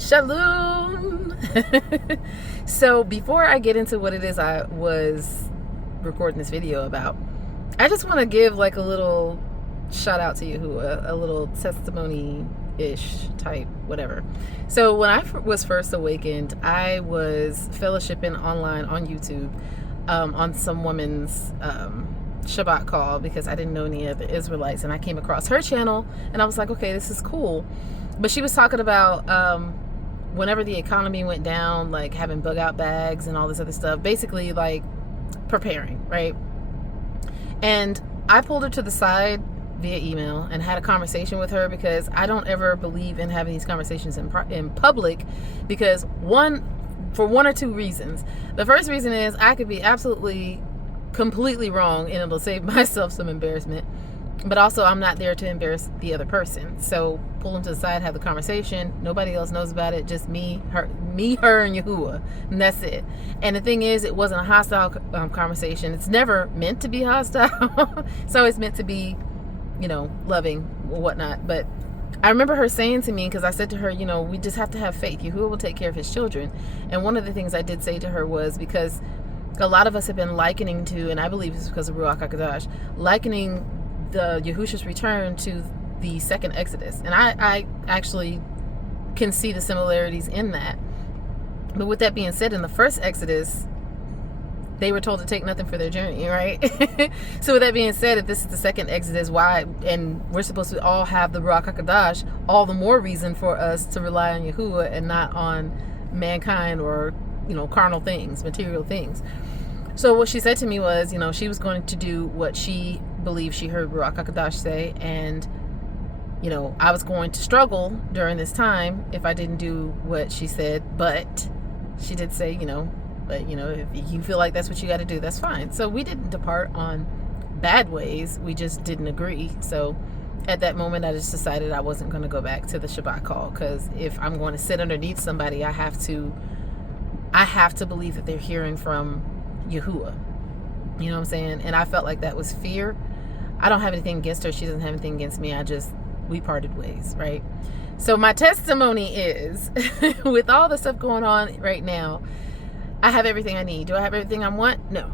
Shalom. So before I get into what it is I was recording this video about, I just want to give like a little shout out to Yahuwah, a little testimony-ish type, whatever. So when I was first awakened, I was fellowshipping online on YouTube on some woman's Shabbat call because I didn't know any of the Israelites, and I came across her channel and I was like, okay, this is cool. But she was talking about whenever the economy went down, like having bug out bags and all this other stuff, basically like preparing, right? And I pulled her to the side via email and had a conversation with her because I don't ever believe in having these conversations in public because for one or two reasons. The first reason is I could be absolutely completely wrong and it'll save myself some embarrassment, but also I'm not there to embarrass the other person. So pull them to the side, have the conversation. Nobody else knows about it, just me, her, and Yahuwah, and that's it. And the thing is, it wasn't a hostile conversation. It's never meant to be hostile. It's always meant to be, loving or whatnot. But I remember her saying to me, because I said to her, we just have to have faith. Yahuwah will take care of his children. And one of the things I did say to her was, because a lot of us have been likening to, and I believe it's because of Ruach HaKodesh, likening the Yahushua's return to the second Exodus. And I actually can see the similarities in that. But with that being said, in the first Exodus, they were told to take nothing for their journey, right? So with that being said, if this is the second Exodus, why, and we're supposed to all have the Ruach HaKodesh, all the more reason for us to rely on Yahuwah and not on mankind or, carnal things, material things. So what she said to me was, she was going to do what she believed she heard Ruach HaKodesh say, and, I was going to struggle during this time if I didn't do what she said, but she did say, but, if you feel like that's what you got to do, that's fine. So we didn't depart on bad ways. We just didn't agree. So at that moment, I just decided I wasn't going to go back to the Shabbat call, because if I'm going to sit underneath somebody, I have to believe that they're hearing from Yahuwah. You know what I'm saying? And I felt like that was fear. I don't have anything against her. She doesn't have anything against me. We parted ways, right? So my testimony is, with all the stuff going on right now, I have everything I need. Do I have everything I want? No.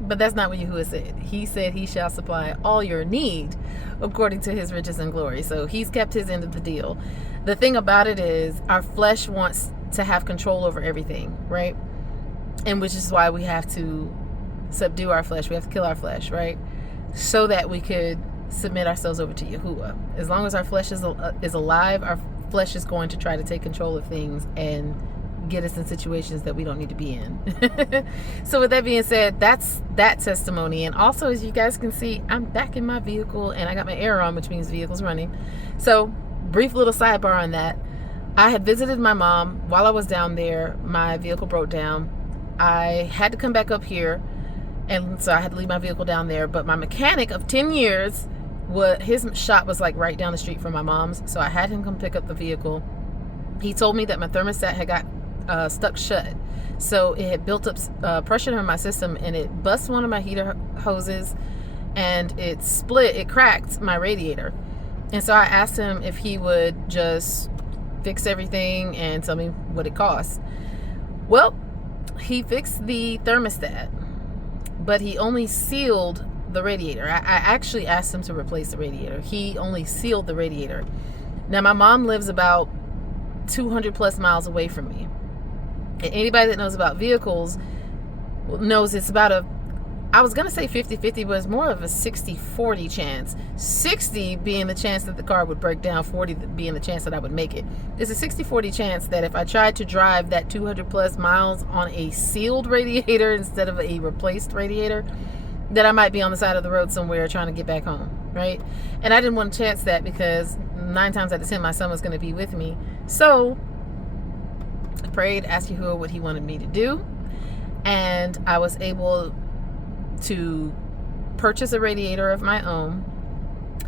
But that's not what Yahuwah said. He said he shall supply all your need according to his riches and glory. So he's kept his end of the deal. The thing about it is, our flesh wants to have control over everything, right? And which is why we have to subdue our flesh. We have to kill our flesh, right? So that we could submit ourselves over to Yahuwah. As long as our flesh is alive, our flesh is going to try to take control of things and get us in situations that we don't need to be in. So with that being said, that's that testimony. And also, as you guys can see, I'm back in my vehicle and I got my air on, which means vehicle's running. So brief little sidebar on that. I had visited my mom while I was down there. My vehicle broke down. I had to come back up here, and so I had to leave my vehicle down there. But my mechanic of 10 years, his shop was like right down the street from my mom's, so I had him come pick up the vehicle. He told me that my thermostat had got stuck shut, so it had built up pressure in my system, and it bust one of my heater hoses, and it cracked my radiator. And so I asked him if he would just fix everything and tell me what it cost. Well, he fixed the thermostat, but he only sealed the radiator. I actually asked him to replace the radiator. He only sealed the radiator. Now, my mom lives about 200 plus miles away from me. And anybody that knows about vehicles knows it's about I was going to say 50-50, but it's more of a 60-40 chance. 60 being the chance that the car would break down, 40 being the chance that I would make it. There's a 60-40 chance that if I tried to drive that 200 plus miles on a sealed radiator instead of a replaced radiator, that I might be on the side of the road somewhere trying to get back home, right? And I didn't want to chance that because 9 times out of 10, my son was going to be with me. So I prayed, asked Yahuwah what he wanted me to do, and I was able to purchase a radiator of my own.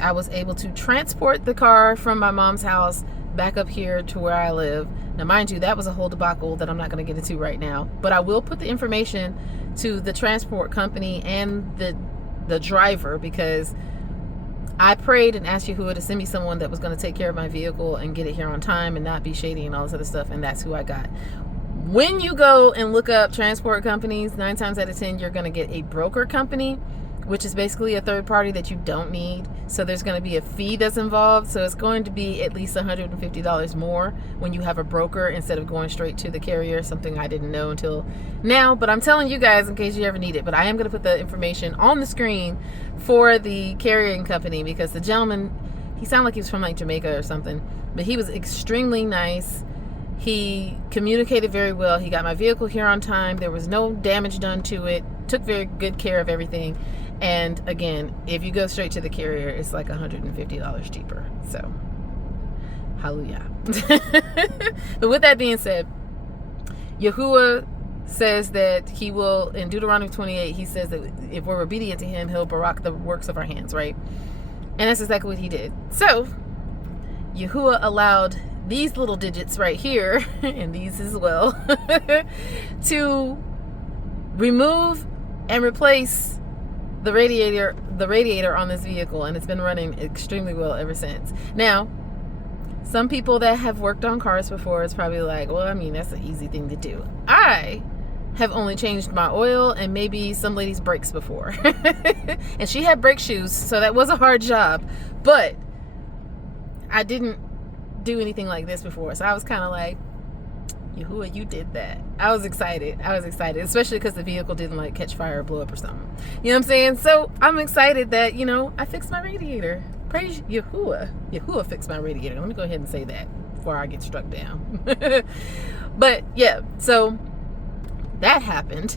I was able to transport the car from my mom's house back up here to where I live. Now, mind you, that was a whole debacle that I'm not going to get into right now, but I will put the information to the transport company and the driver, because I prayed and asked Yahuwah to send me someone that was going to take care of my vehicle and get it here on time and not be shady and all this other stuff, and that's who I got. When you go and look up transport companies, 9 times out of 10, you're going to get a broker company, which is basically a third party that you don't need. So there's going to be a fee that's involved. So it's going to be at least $150 more when you have a broker instead of going straight to the carrier, something I didn't know until now. But I'm telling you guys in case you ever need it. But I am going to put the information on the screen for the carrying company, because the gentleman, he sounded like he was from like Jamaica or something, but he was extremely nice. He communicated very well. He got my vehicle here on time. There was no damage done to it. Took very good care of everything. And again, if you go straight to the carrier, it's like $150 cheaper. So, hallelujah. But with that being said, Yahuwah says that he will, in Deuteronomy 28, he says that if we're obedient to him, he'll barak the works of our hands, right? And that's exactly what he did. So, Yahuwah allowed these little digits right here, and these as well, to remove and replace the radiator on this vehicle, and it's been running extremely well ever since. Now, some people that have worked on cars before is probably like, well, I mean, that's an easy thing to do. I have only changed my oil and maybe some lady's brakes before. And she had brake shoes, so that was a hard job. But I didn't do anything like this before, so I was kind of like, Yahuwah, you did that. I was excited, especially because the vehicle didn't like catch fire or blow up or something. You know what I'm saying? So I'm excited that, you know, I fixed my radiator. Praise Yahuwah. Yahuwah fixed my radiator. Let me go ahead and say that before I get struck down. But yeah, so that happened.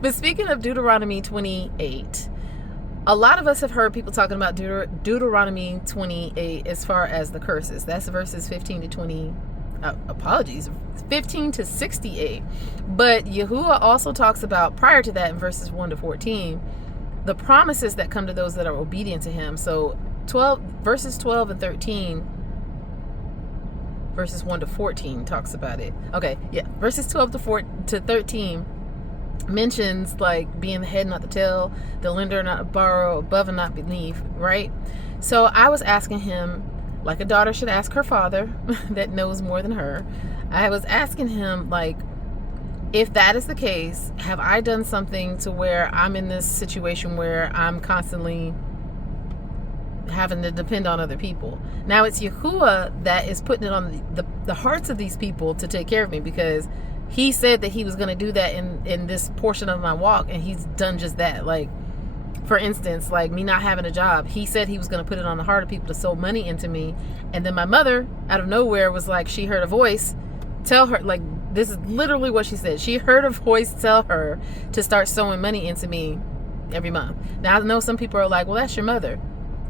But speaking of Deuteronomy 28, a lot of us have heard people talking about Deuteronomy 28 as far as the curses. That's verses 15 to 20. 15 to 68. But Yahuwah also talks about, prior to that, in verses 1 to 14, the promises that come to those that are obedient to him. So verses 12 and 13, verses 1 to 14 talks about it. Okay, yeah, verses 12 to 13 mentions like being the head, not the tail, the lender, not borrow, above and not beneath, right? So I was asking him, like a daughter should ask her father that knows more than her. I was asking him, like, if that is the case, have I done something to where I'm in this situation where I'm constantly having to depend on other people? Now it's Yahuwah that is putting it on the hearts of these people to take care of me, because he said that he was going to do that in this portion of my walk, and he's done just that. Like, for instance, like me not having a job, he said he was going to put it on the heart of people to sow money into me. And then my mother, out of nowhere, was like, she heard a voice tell her, like, this is literally what she said. She heard a voice tell her to start sowing money into me every month. Now, I know some people are like, well, that's your mother.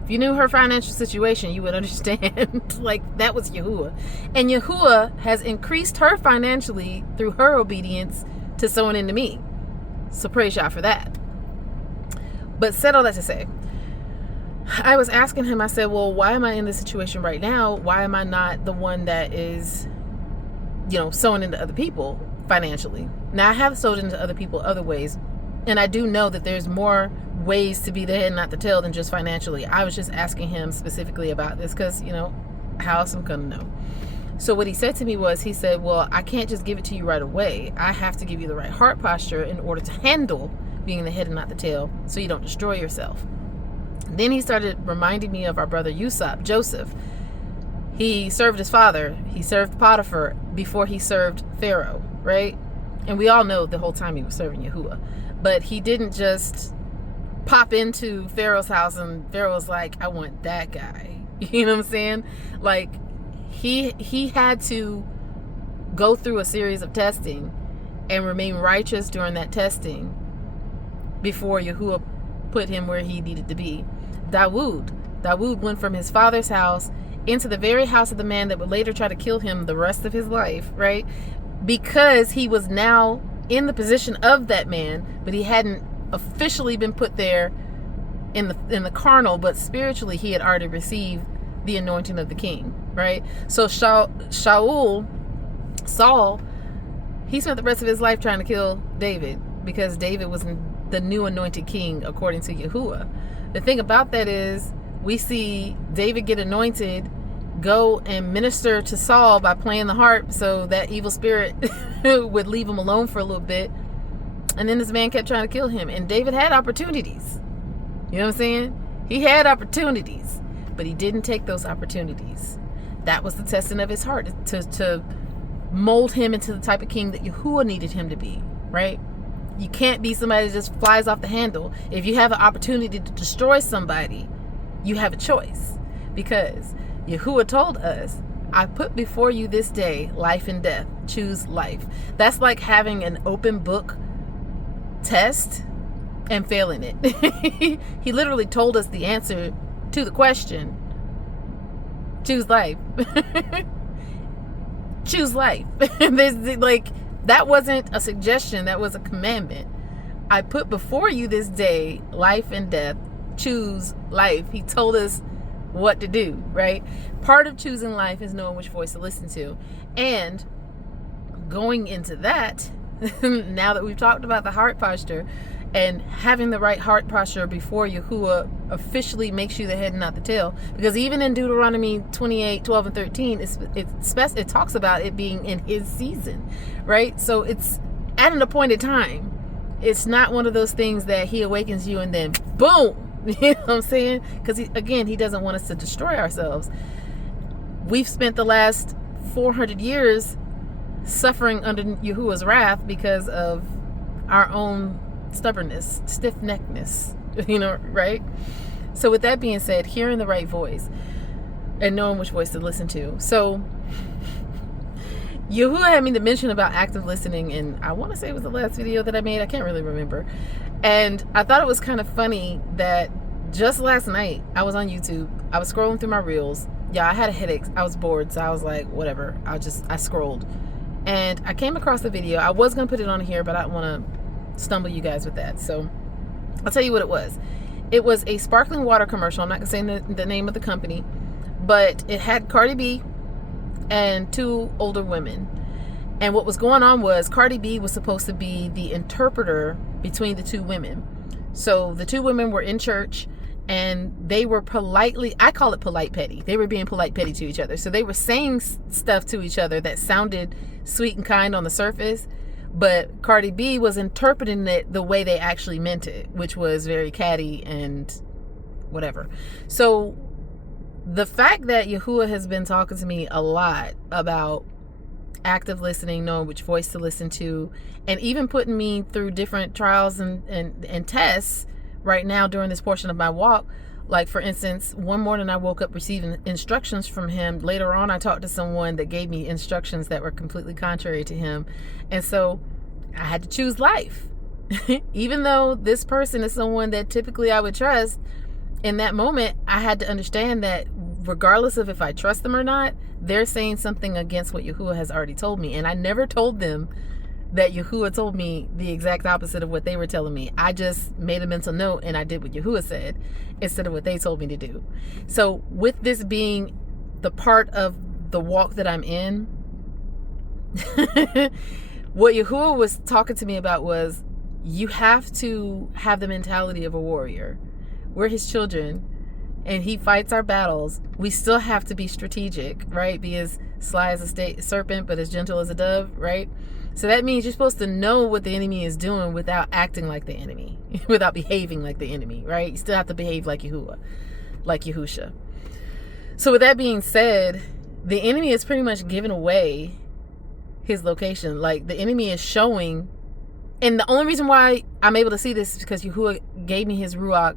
If you knew her financial situation, you would understand. Like, that was Yahuwah. And Yahuwah has increased her financially through her obedience to sowing into me. So praise Yah for that. But said all that to say, I was asking him, I said, well, why am I in this situation right now? Why am I not the one that is, you know, sowing into other people financially? Now, I have sowed into other people other ways, and I do know that there's more ways to be the head, not the tail, than just financially. I was just asking him specifically about this because, you know, how else I'm going to know? So what he said to me was, he said, well, I can't just give it to you right away. I have to give you the right heart posture in order to handle being the head and not the tail, so you don't destroy yourself. Then he started reminding me of our brother Joseph. He served his father. He served Potiphar before he served Pharaoh, right? And we all know the whole time he was serving Yahuwah. But he didn't just pop into Pharaoh's house and Pharaoh was like, I want that guy. You know what I'm saying? Like, he had to go through a series of testing and remain righteous during that testing before Yahuwah put him where he needed to be. Dawood went from his father's house into the very house of the man that would later try to kill him the rest of his life, right? Because he was now in the position of that man, but he hadn't officially been put there in the carnal, but spiritually he had already received the anointing of the king, right? So Saul, he spent the rest of his life trying to kill David because David was the new anointed king according to Yahuwah. The thing about that is We see David get anointed, go and minister to Saul by playing the harp so that evil spirit would leave him alone for a little bit. And then this man kept trying to kill him. And David had opportunities. You know what I'm saying? He had opportunities, but he didn't take those opportunities. That was the testing of his heart to mold him into the type of king that Yahuwah needed him to be, right? You can't be somebody that just flies off the handle. If you have an opportunity to destroy somebody, you have a choice, because Yahuwah told us, I put before you this day life and death. Choose life. That's like having an open book test and failing it. He literally told us the answer to the question. Choose life. Choose life. Like, that wasn't a suggestion, that was a commandment. I put before you this day life and death. Choose life. He told us what to do, right? Part of choosing life is knowing which voice to listen to. And going into that, now that we've talked about the heart posture and having the right heart posture before Yahuwah officially makes you the head and not the tail, because even in Deuteronomy 28:12 and 13, it talks about it being in his season, right? So it's at an appointed time. It's not one of those things that he awakens you and then boom. You know what I'm saying? Because he doesn't want us to destroy ourselves. We've spent the last 400 years suffering under Yahuwah's wrath because of our own stubbornness, stiff-neckedness, right? So with that being said, hearing the right voice and knowing which voice to listen to. So Yahuwah had me to mention about active listening, and I want to say it was the last video that I made. I can't really remember. And I thought it was kind of funny that just last night I was on YouTube. I was scrolling through my reels. Yeah, I had a headache. I was bored, so I was like, whatever. I scrolled. And I came across the video. I was going to put it on here, but I don't want to stumble you guys with that. So I'll tell you what it was. It was a sparkling water commercial. I'm not going to say the name of the company, but it had Cardi B and two older women. And what was going on was Cardi B was supposed to be the interpreter between the two women. So the two women were in church and they were politely, I call it polite petty. They were being polite petty to each other. So they were saying stuff to each other that sounded sweet and kind on the surface, but Cardi B was interpreting it the way they actually meant it, which was very catty and whatever. So the fact that Yahuwah has been talking to me a lot about active listening, knowing which voice to listen to, and even putting me through different trials and tests right now during this portion of my walk. Like, for instance, one morning I woke up receiving instructions from him. Later on, I talked to someone that gave me instructions that were completely contrary to him. And so I had to choose life. Even though this person is someone that typically I would trust, in that moment, I had to understand that regardless of if I trust them or not, they're saying something against what Yahuwah has already told me. And I never told them that Yahuwah told me the exact opposite of what they were telling me. I just made a mental note and I did what Yahuwah said instead of what they told me to do. So with this being the part of the walk that I'm in, what Yahuwah was talking to me about was, you have to have the mentality of a warrior. We're his children and he fights our battles. We still have to be strategic, right? Be as sly as a serpent, but as gentle as a dove, right? So that means you're supposed to know what the enemy is doing without acting like the enemy, without behaving like the enemy, right? You still have to behave like Yahuwah, like Yahusha. So with that being said, the enemy is pretty much giving away his location. Like, the enemy is showing, and the only reason why I'm able to see this is because Yahuwah gave me his Ruach,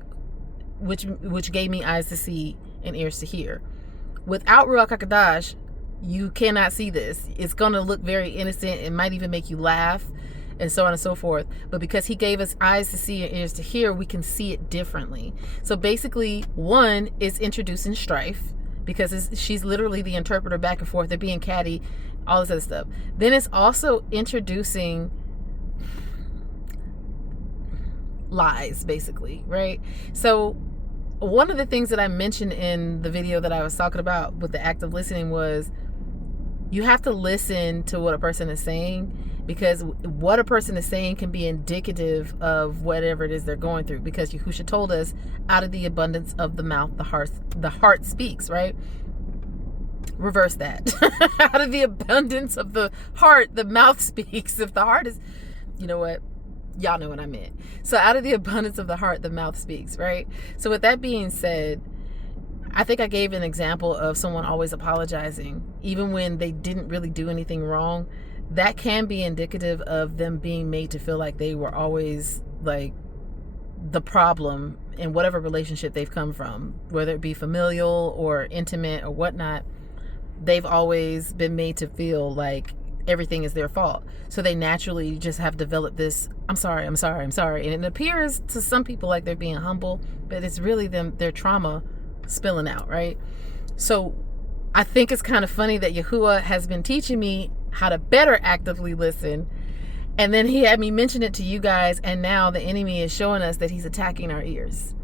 which gave me eyes to see and ears to hear. Without Ruach HaKodesh, you cannot see this. It's going to look very innocent. It might even make you laugh and so on and so forth. But because he gave us eyes to see and ears to hear, we can see it differently. So basically, one is introducing strife, because she's literally the interpreter back and forth. They're being catty, all this other stuff. Then it's also introducing lies, basically, right? So one of the things that I mentioned in the video that I was talking about with the active listening was, you have to listen to what a person is saying, because what a person is saying can be indicative of whatever it is they're going through. Because Yahushua told us, out of the abundance of the mouth, the heart speaks, right? Reverse that. Out of the abundance of the heart, the mouth speaks. If the heart is, you know what? Y'all know what I meant. So out of the abundance of the heart, the mouth speaks, right? So with that being said, I think I gave an example of someone always apologizing, even when they didn't really do anything wrong. That can be indicative of them being made to feel like they were always like the problem in whatever relationship they've come from, whether it be familial or intimate or whatnot. They've always been made to feel like everything is their fault. So they naturally just have developed this, I'm sorry. And it appears to some people like they're being humble, but it's really their trauma spilling out, right? So I think it's kind of funny that Yahuwah has been teaching me how to better actively listen. And then he had me mention it to you guys. And now the enemy is showing us that he's attacking our ears.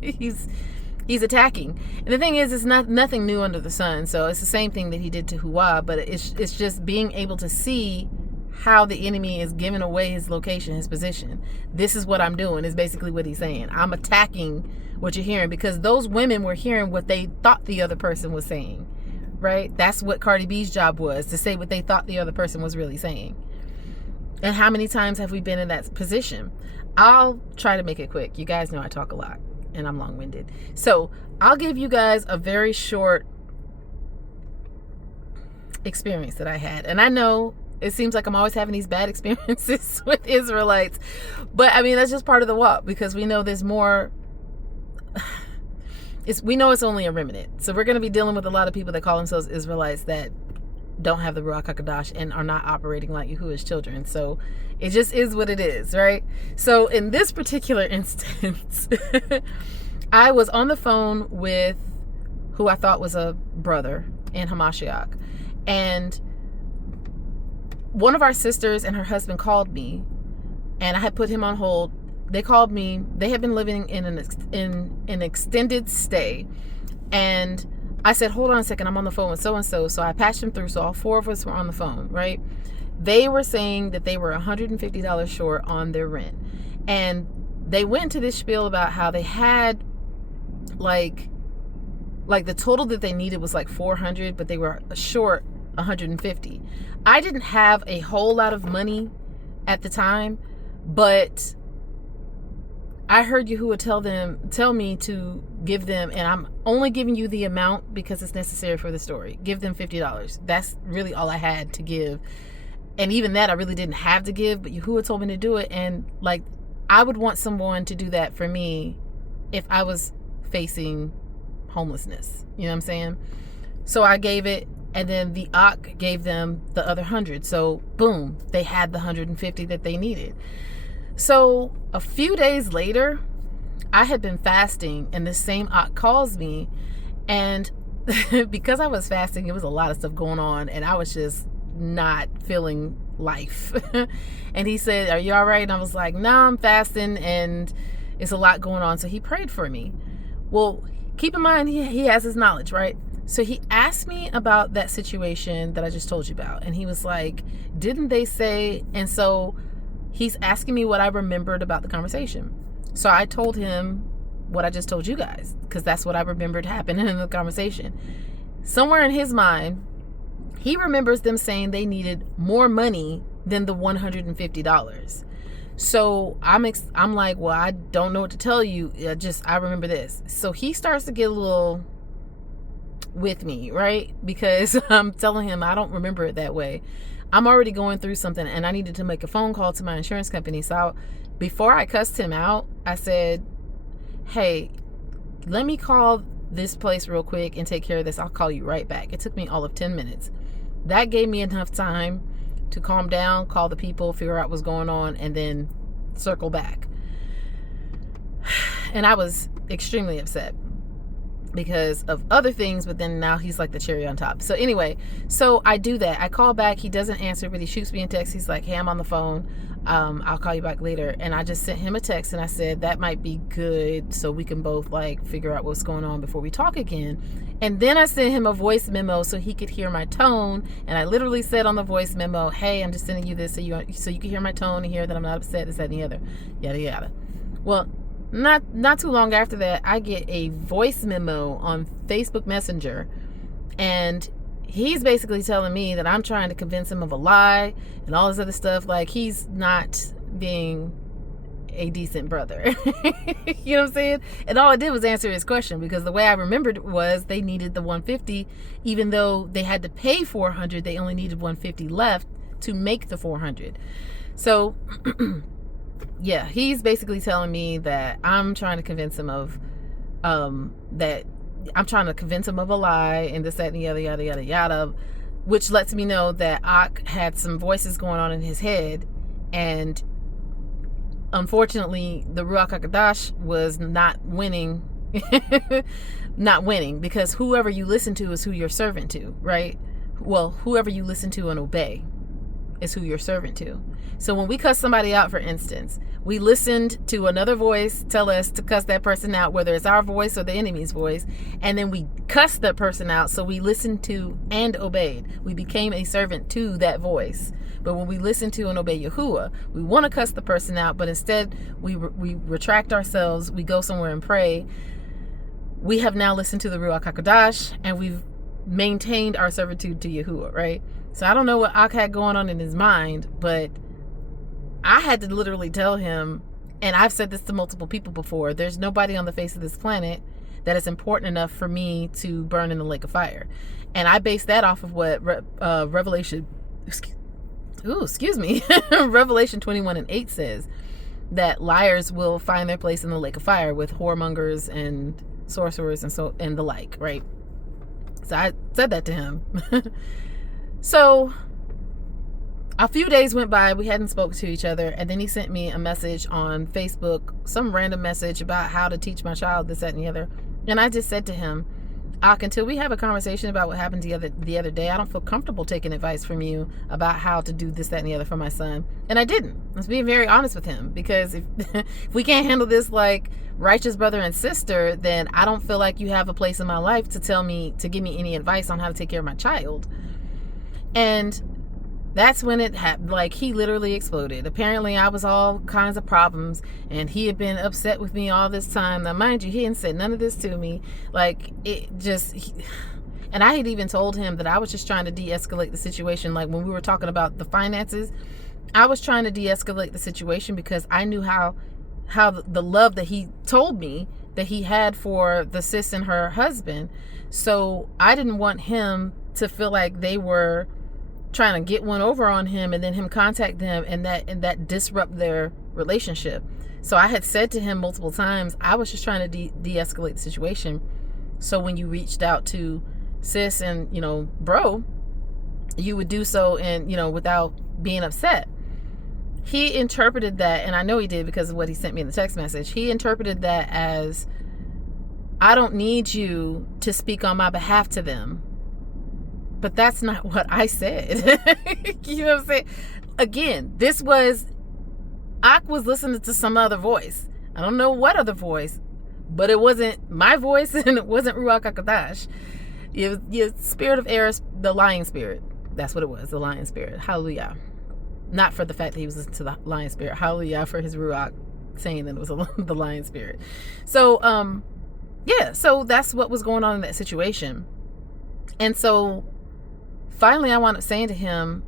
He's attacking. And the thing is, it's nothing new under the sun. So it's the same thing that he did to Huah, but it's just being able to see how the enemy is giving away his location, his position. This is what I'm doing, is basically what he's saying. I'm attacking what you're hearing, because those women were hearing what they thought the other person was saying, right? That's what Cardi B's job was, to say what they thought the other person was really saying. And how many times have we been in that position? I'll try to make it quick. You guys know I talk a lot and I'm long-winded. So I'll give you guys a very short experience that I had. And I know it seems like I'm always having these bad experiences with Israelites, but I mean, that's just part of the walk, because we know there's more. We know it's only a remnant. So we're going to be dealing with a lot of people that call themselves Israelites that don't have the Ruach HaKodesh and are not operating like Yahuwah's children. So it just is what it is, right? So in this particular instance, I was on the phone with who I thought was a brother in Hamashiach. And one of our sisters and her husband called me, and I had put him on hold. They called me. They had been living in an extended stay. And I said, hold on a second, I'm on the phone with so-and-so. So I patched them through. So all four of us were on the phone, right? They were saying that they were $150 short on their rent. And they went into this spiel about how they had like the total that they needed was like $400, but they were short $150. I didn't have a whole lot of money at the time, but I heard Yahuwah tell me to give them, and I'm only giving you the amount because it's necessary for the story. Give them $50. That's really all I had to give. And even that I really didn't have to give, but Yahuwah told me to do it. And like, I would want someone to do that for me if I was facing homelessness. You know what I'm saying? So I gave it, and then the Ak gave them the other 100. So boom, they had the 150 that they needed. So a few days later, I had been fasting, and this same Ak calls me, and because I was fasting, it was a lot of stuff going on, and I was just not feeling life. And he said, are you all right? And I was like, no, I'm fasting and it's a lot going on. So he prayed for me. Well, keep in mind, he has his knowledge, right? So he asked me about that situation that I just told you about. And he was like, didn't they say? And so he's asking me what I remembered about the conversation. So I told him what I just told you guys, because that's what I remembered happening in the conversation. Somewhere in his mind, he remembers them saying they needed more money than the $150. So I'm like, well, I don't know what to tell you. I remember this. So he starts to get a little with me, right? Because I'm telling him I don't remember it that way. I'm already going through something, and I needed to make a phone call to my insurance company. So before I cussed him out, I said, hey, let me call this place real quick and take care of this. I'll call you right back. It took me all of 10 minutes. That gave me enough time to calm down, call the people, figure out what's going on, and then circle back. And I was extremely upset. because of other things, but then now he's like the cherry on top. So anyway, so I do that. I call back. He doesn't answer, but he shoots me a text. He's like, hey, I'm on the phone. I'll call you back later. And I just sent him a text and I said, that might be good so we can both like figure out what's going on before we talk again. And then I sent him a voice memo so he could hear my tone. And I literally said on the voice memo, hey, I'm just sending you this so you can hear my tone and hear that I'm not upset, this, that, and the other, yada, yada. Well, not too long after that, I get a voice memo on Facebook Messenger, and he's basically telling me that I'm trying to convince him of a lie and all this other stuff. Like, he's not being a decent brother. You know what I'm saying? And all I did was answer his question, because the way I remembered it was they needed the 150, even though they had to pay 400, they only needed 150 left to make the 400. So yeah, he's basically telling me that I'm trying to convince him of that I'm trying to convince him of a lie and this, that, and the other, yada, yada, yada, which lets me know that Ak had some voices going on in his head, and unfortunately the Ruach HaKodesh was not winning. Not winning, because whoever you listen to is who you're servant to, right? Well, whoever you listen to and obey is who you're servant to. So when we cuss somebody out, for instance, we listened to another voice tell us to cuss that person out, whether it's our voice or the enemy's voice, and then we cussed that person out, so we listened to and obeyed. We became a servant to that voice. But when we listen to and obey Yahuwah, we want to cuss the person out, but instead we retract ourselves, we go somewhere and pray. We have now listened to the Ruach HaKodesh, and we've maintained our servitude to Yahuwah, right? So I don't know what Ak had going on in his mind, but I had to literally tell him, and I've said this to multiple people before, there's nobody on the face of this planet that is important enough for me to burn in the lake of fire. And I base that off of what Revelation 21:8 says, that liars will find their place in the lake of fire with whoremongers and sorcerers and the like, right? So I said that to him. So a few days went by, we hadn't spoken to each other, and then he sent me a message on Facebook, some random message about how to teach my child this, that, and the other. And I just said to him, Ak, until we have a conversation about what happened the other day, I don't feel comfortable taking advice from you about how to do this, that, and the other for my son. And I didn't. I was being very honest with him, because if we can't handle this like righteous brother and sister, then I don't feel like you have a place in my life to give me any advice on how to take care of my child. And that's when it happened. Like, he literally exploded. Apparently I was all kinds of problems, and he had been upset with me all this time. Now, mind you, he hadn't said none of this to me. Like, and I had even told him that I was just trying to de-escalate the situation. Like, when we were talking about the finances, I was trying to de-escalate the situation, because I knew how the love that he told me that he had for the sis and her husband. So I didn't want him to feel like they were trying to get one over on him, and then him contact them, and that disrupt their relationship. So I had said to him multiple times, I was just trying to de-escalate the situation. So when you reached out to sis and, bro, you would do so, and, without being upset. He interpreted that, and I know he did because of what he sent me in the text message. He interpreted that as, I don't need you to speak on my behalf to them. But that's not what I said. You know what I'm saying? Again, Ak was listening to some other voice. I don't know what other voice, but it wasn't my voice, and it wasn't Ruach HaKodesh. It was your spirit of error, the lying spirit. That's what it was, the lying spirit. Hallelujah. Not for the fact that he was listening to the lying spirit. Hallelujah for his Ruach saying that it was the lying spirit. So, so that's what was going on in that situation. And so finally, I wound up saying to him,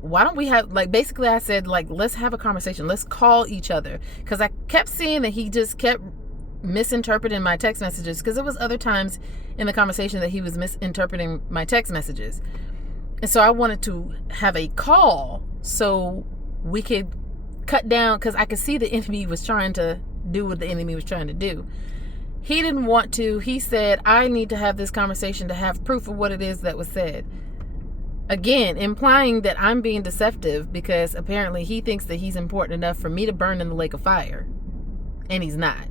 why don't we have, basically I said, let's have a conversation. Let's call each other. Because I kept seeing that he just kept misinterpreting my text messages, because it was other times in the conversation that he was misinterpreting my text messages. And so I wanted to have a call so we could cut down, because I could see the enemy was trying to do what the enemy was trying to do. He didn't want to. He said, I need to have this conversation to have proof of what it is that was said. Again, implying that I'm being deceptive, because apparently he thinks that he's important enough for me to burn in the lake of fire. And he's not.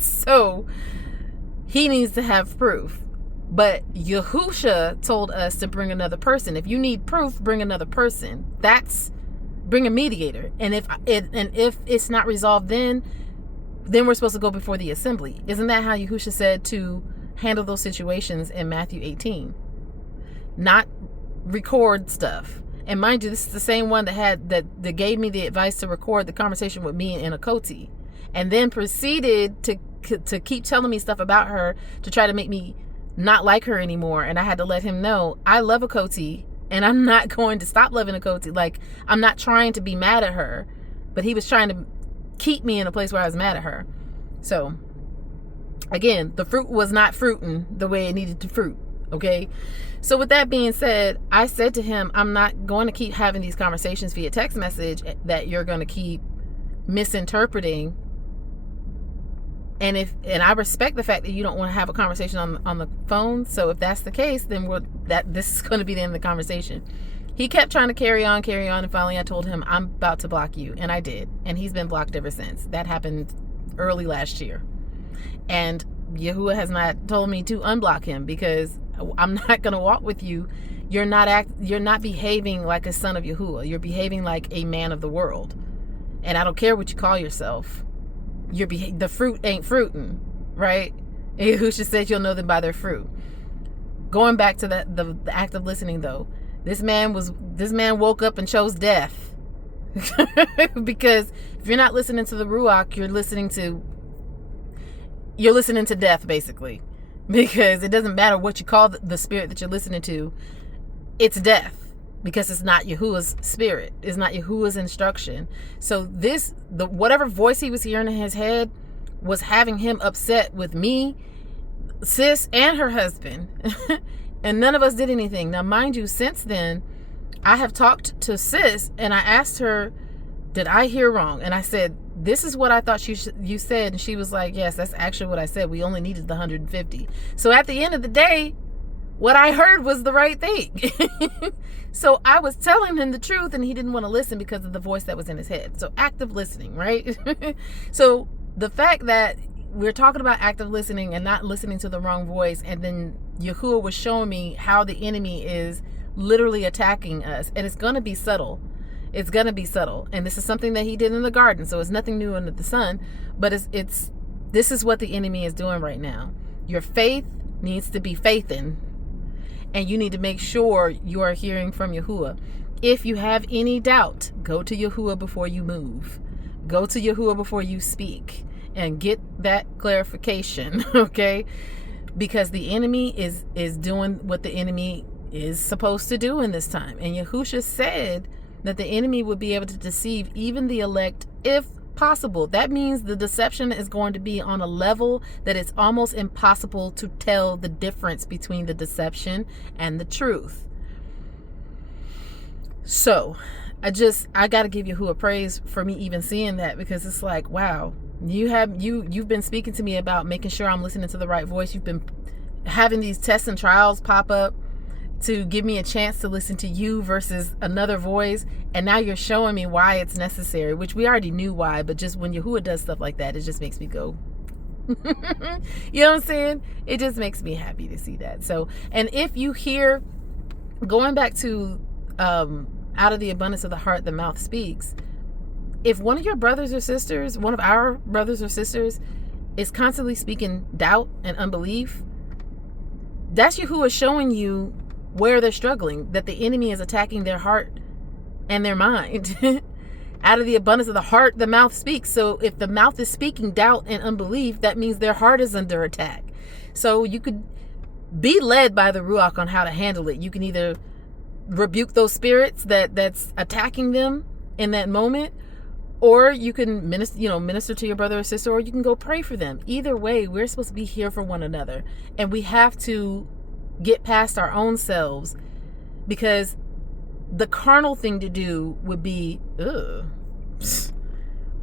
So he needs to have proof. But Yahushua told us to bring another person. If you need proof, bring another person. Bring a mediator. And if it's not resolved, then we're supposed to go before the assembly. Isn't that how Yahushua said to handle those situations in Matthew 18? Not record stuff. And mind you, this is the same one that gave me the advice to record the conversation with me and Akoti, and then proceeded to keep telling me stuff about her to try to make me not like her anymore. And I had to let him know I love Akoti, and I'm not going to stop loving Akoti. Like, I'm not trying to be mad at her, but he was trying to keep me in a place where I was mad at her. So again, the fruit was not fruiting the way it needed to fruit. Okay. So with that being said, I said to him, I'm not going to keep having these conversations via text message that you're going to keep misinterpreting. And I respect the fact that you don't want to have a conversation on the phone. So if that's the case, then this is going to be the end of the conversation. He kept trying to carry on. And finally I told him, I'm about to block you. And I did. And he's been blocked ever since. That happened early last year. And Yahuwah has not told me to unblock him, because I'm not going to walk with you. You're not behaving like a son of Yahuwah. You're behaving like a man of the world. And I don't care what you call yourself. The fruit ain't fruiting, right? Yahushua said you'll know them by their fruit. Going back to the act of listening, though, this man woke up and chose death. Because if you're not listening to the Ruach, you're listening to death, basically. Because it doesn't matter what you call the spirit that you're listening to, it's death. Because it's not Yahuwah's spirit. It's not Yahuwah's instruction. So whatever voice he was hearing in his head was having him upset with me, sis, and her husband. And none of us did anything. Now, mind you, since then, I have talked to sis, and I asked her, did I hear wrong? And I said, this is what I thought you said. And she was like, yes, that's actually what I said. We only needed the 150. So at the end of the day, what I heard was the right thing. So I was telling him the truth, and he didn't want to listen because of the voice that was in his head. So active listening, right? So the fact that we're talking about active listening and not listening to the wrong voice, and then Yahuwah was showing me how the enemy is literally attacking us, and it's going to be subtle. It's going to be subtle. And this is something that he did in the garden, so it's nothing new under the sun, but this is what the enemy is doing right now. Your faith needs to be faithing, and you need to make sure you are hearing from Yahuwah. If you have any doubt, go to Yahuwah before you move. Go to Yahuwah before you speak and get that clarification, okay? Because the enemy is doing what the enemy is supposed to do in this time. And Yahushua said that the enemy would be able to deceive even the elect if possible. That means the deception is going to be on a level that it's almost impossible to tell the difference between the deception and the truth. So I got to give Yahuwah praise for me even seeing that, because it's like, wow, you've been speaking to me about making sure I'm listening to the right voice. You've been having these tests and trials pop up to give me a chance to listen to you versus another voice. And now you're showing me why it's necessary, which we already knew why, but just when Yahuwah does stuff like that, it just makes me go, you know what I'm saying? It just makes me happy to see that. So, and if you hear, going back to, out of the abundance of the heart, the mouth speaks. If one of your brothers or sisters, one of our brothers or sisters is constantly speaking doubt and unbelief, that's Yahuwah showing you where they're struggling, that the enemy is attacking their heart and their mind. Out of the abundance of the heart, the mouth speaks. So if the mouth is speaking doubt and unbelief, that means their heart is under attack. So you could be led by the Ruach on how to handle it. You can either rebuke those spirits that's attacking them in that moment, or you can minister to your brother or sister, or you can go pray for them. Either way, we're supposed to be here for one another, and we have to get past our own selves, because the carnal thing to do would be,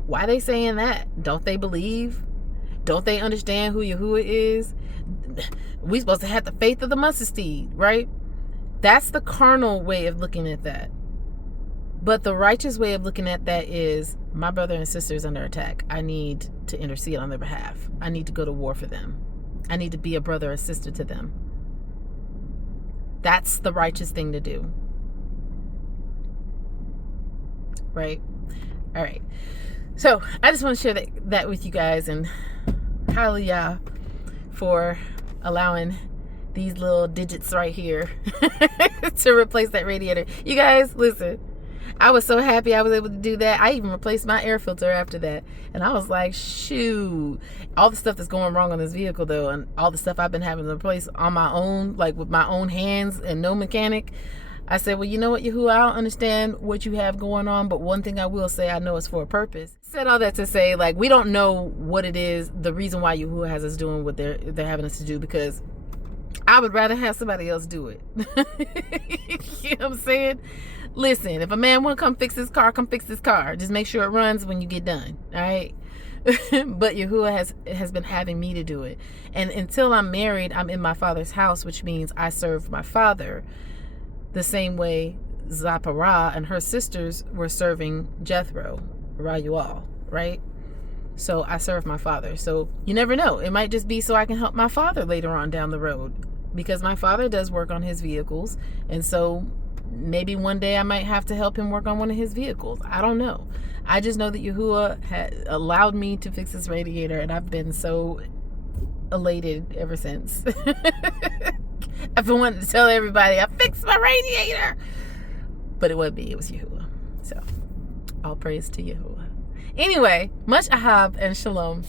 why are they saying that? Don't they believe? Don't they understand who Yahuwah is? We supposed to have the faith of the mustard seed, right? That's the carnal way of looking at that. But the righteous way of looking at that is, my brother and sister is under attack. I need to intercede on their behalf. I need to go to war for them. I need to be a brother or sister to them. That's the righteous thing to do. Right? All right. So I just want to share that with you guys, and hallelujah for allowing these little digits right here to replace that radiator. You guys, listen, I was so happy I was able to do that. I even replaced my air filter after that. And I was like, shoot, all the stuff that's going wrong on this vehicle though, and all the stuff I've been having to replace on my own, like with my own hands and no mechanic. I said, well, you know what, Yahuwah, I don't understand what you have going on, but one thing I will say, I know it's for a purpose. Said all that to say, like, we don't know what it is, the reason why Yahuwah has us doing what they're having us to do, because I would rather have somebody else do it. You know what I'm saying? Listen, if a man want to come fix his car, come fix his car. Just make sure it runs when you get done, all right? But Yahuwah has been having me to do it. And until I'm married, I'm in my father's house, which means I serve my father the same way Zipporah and her sisters were serving Jethro, Rayual, right? So I serve my father. So you never know. It might just be so I can help my father later on down the road, because my father does work on his vehicles. And so maybe one day I might have to help him work on one of his vehicles. I don't know. I just know that Yahuwah had allowed me to fix this radiator, and I've been so elated ever since. I've been wanting to tell everybody I fixed my radiator, but it wasn't me, it was Yahuwah. So all praise to Yahuwah. Anyway, much ahab and shalom.